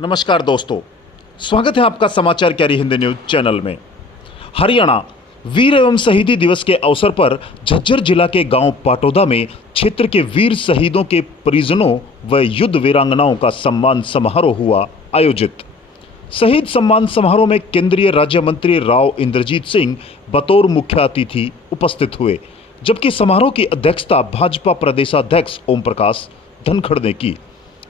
नमस्कार दोस्तों, स्वागत है आपका समाचार कैरी हिंदी न्यूज चैनल में। हरियाणा वीर एवं शहीदी दिवस के अवसर पर झज्जर जिला के गांव पाटौदा में क्षेत्र के वीर शहीदों के परिजनों व युद्ध वीरांगनाओं का सम्मान समारोह हुआ आयोजित। शहीद सम्मान समारोह में केंद्रीय राज्य मंत्री राव इंद्रजीत सिंह बतौर मुख्य अतिथि उपस्थित हुए, जबकि समारोह की अध्यक्षता भाजपा प्रदेशाध्यक्ष ओम प्रकाश धनखड़ ने की।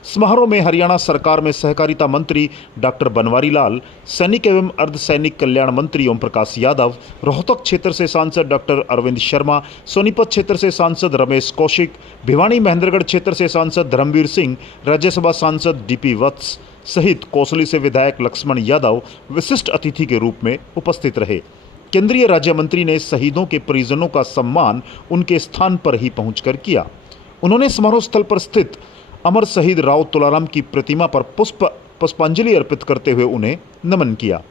समारोह में हरियाणा सरकार में सहकारिता मंत्री डॉक्टर बनवारी लाल, सैनिक एवं अर्धसैनिक कल्याण मंत्री ओम प्रकाश यादव, रोहतक क्षेत्र से सांसद डॉक्टर अरविंद शर्मा, सोनीपत क्षेत्र से सांसद रमेश कौशिक, भिवानी महेंद्रगढ़ क्षेत्र से सांसद धर्मवीर सिंह, राज्यसभा सांसद डीपी वत्स सहित कौसली से विधायक लक्ष्मण यादव विशिष्ट अतिथि के रूप में उपस्थित रहे। केंद्रीय राज्य मंत्री ने शहीदों के परिजनों का सम्मान उनके स्थान पर ही पहुंचकर किया। उन्होंने समारोह स्थल पर स्थित अमर शहीद राव तुलाराम की प्रतिमा पर पुष्पांजलि अर्पित करते हुए उन्हें नमन किया।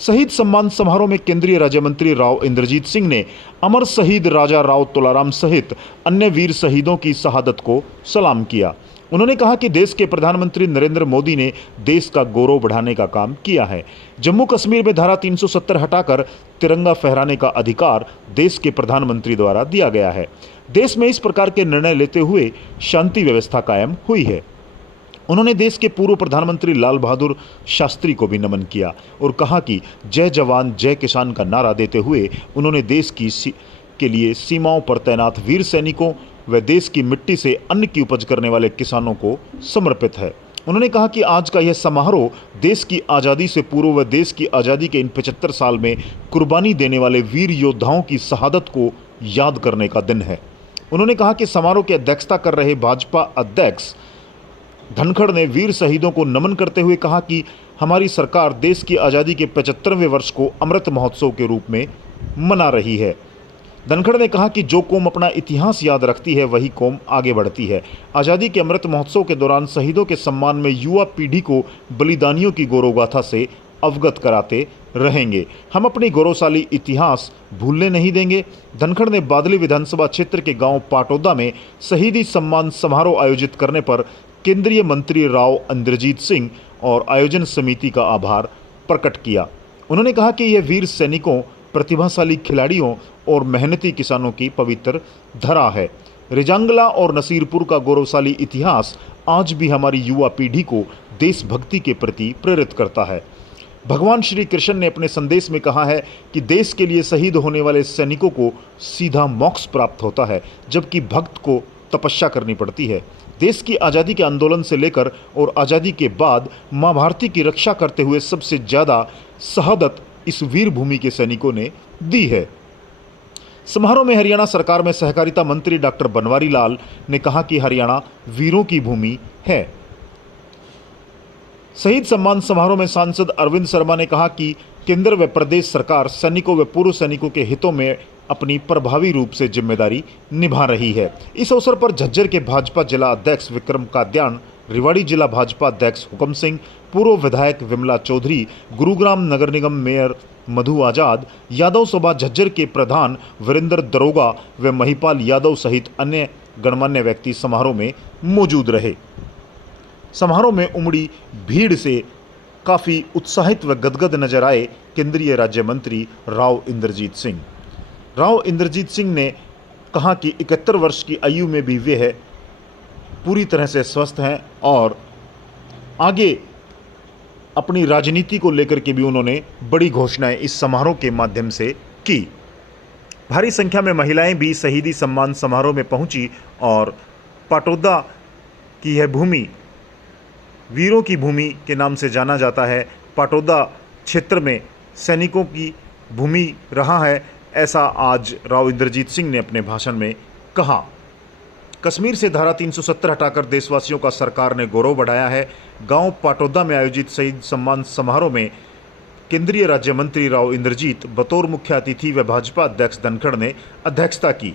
शहीद सम्मान समारोह में केंद्रीय राज्य मंत्री राव इंद्रजीत सिंह ने अमर शहीद राजा राव तुलाराम सहित अन्य वीर शहीदों की शहादत को सलाम किया। उन्होंने कहा कि देश के प्रधानमंत्री नरेंद्र मोदी ने देश का गौरव बढ़ाने का काम किया है। जम्मू कश्मीर में धारा 370 हटाकर तिरंगा फहराने का अधिकार देश के प्रधानमंत्री द्वारा दिया गया है। देश में इस प्रकार के निर्णय लेते हुए शांति व्यवस्था कायम हुई है। उन्होंने देश के पूर्व प्रधानमंत्री लाल बहादुर शास्त्री को भी नमन किया और कहा कि जय जवान जय किसान का नारा देते हुए उन्होंने देश के लिए सीमाओं पर तैनात वीर सैनिकों व देश की मिट्टी से अन्न की उपज करने वाले किसानों को समर्पित है। उन्होंने कहा कि आज का यह समारोह देश की आज़ादी से पूर्व व देश की आज़ादी के इन 75 साल में कुर्बानी देने वाले वीर योद्धाओं की शहादत को याद करने का दिन है। उन्होंने कहा कि समारोह की अध्यक्षता कर रहे भाजपा अध्यक्ष धनखड़ ने वीर शहीदों को नमन करते हुए कहा कि हमारी सरकार देश की आज़ादी के 75वें वर्ष को अमृत महोत्सव के रूप में मना रही है। धनखड़ ने कहा कि जो कौम अपना इतिहास याद रखती है वही कौम आगे बढ़ती है। आज़ादी के अमृत महोत्सव के दौरान शहीदों के सम्मान में युवा पीढ़ी को बलिदानियों की गौरवगाथा से अवगत कराते रहेंगे। हम अपनी गौरवशाली इतिहास भूलने नहीं देंगे। धनखड़ ने बादली विधानसभा क्षेत्र के गांव पाटौदा में शहीदी सम्मान समारोह आयोजित करने पर केंद्रीय मंत्री राव इंद्रजीत सिंह और आयोजन समिति का आभार प्रकट किया। उन्होंने कहा कि यह वीर सैनिकों, प्रतिभाशाली खिलाड़ियों और मेहनती किसानों की पवित्र धरा है। रिजांगला और नसीरपुर का गौरवशाली इतिहास आज भी हमारी युवा पीढ़ी को देशभक्ति के प्रति प्रेरित करता है। भगवान श्री कृष्ण ने अपने संदेश में कहा है कि देश के लिए शहीद होने वाले सैनिकों को सीधा मोक्ष प्राप्त होता है, जबकि भक्त को तपस्या करनी पड़ती है। देश की आज़ादी के आंदोलन से लेकर और आज़ादी के बाद माँ भारती की रक्षा करते हुए सबसे ज़्यादा शहादत इस वीर भूमि के सैनिकों ने दी है। समारोह में हरियाणा सरकार में सहकारिता मंत्री डॉक्टर बनवारी लाल ने कहा कि हरियाणा वीरों की भूमि है। शहीद सम्मान समारोह में सांसद अरविंद शर्मा ने कहा कि केंद्र व प्रदेश सरकार सैनिकों व पूर्व सैनिकों के हितों में अपनी प्रभावी रूप से जिम्मेदारी निभा रही है। इस अवसर पर झज्जर के भाजपा जिला अध्यक्ष विक्रम काद्यान, रिवाड़ी जिला भाजपा अध्यक्ष हुकम सिंह, पूर्व विधायक विमला चौधरी, गुरुग्राम नगर निगम मेयर मधु आजाद, यादव सभा झज्जर के प्रधान वीरेंद्र दरोगा व महिपाल यादव सहित अन्य गणमान्य व्यक्ति समारोह में मौजूद रहे। समारोह में उमड़ी भीड़ से काफ़ी उत्साहित व गदगद नजर आए केंद्रीय राज्य मंत्री राव इंद्रजीत सिंह। राव इंद्रजीत सिंह ने कहा कि 71 वर्ष की आयु में भी वे पूरी तरह से स्वस्थ हैं और आगे अपनी राजनीति को लेकर के भी उन्होंने बड़ी घोषणाएं इस समारोह के माध्यम से की। भारी संख्या में महिलाएं भी शहीदी सम्मान समारोह में पहुंची और पाटौदा की यह भूमि वीरों की भूमि के नाम से जाना जाता है। पाटौदा क्षेत्र में सैनिकों की भूमि रहा है, ऐसा आज राव इंद्रजीत सिंह ने अपने भाषण में कहा। कश्मीर से धारा 370 हटाकर देशवासियों का सरकार ने गौरव बढ़ाया है। गांव पाटौदा में आयोजित शहीद सम्मान समारोह में केंद्रीय राज्य मंत्री राव इंद्रजीत बतौर मुख्य अतिथि व भाजपा अध्यक्ष धनखड़ ने अध्यक्षता की।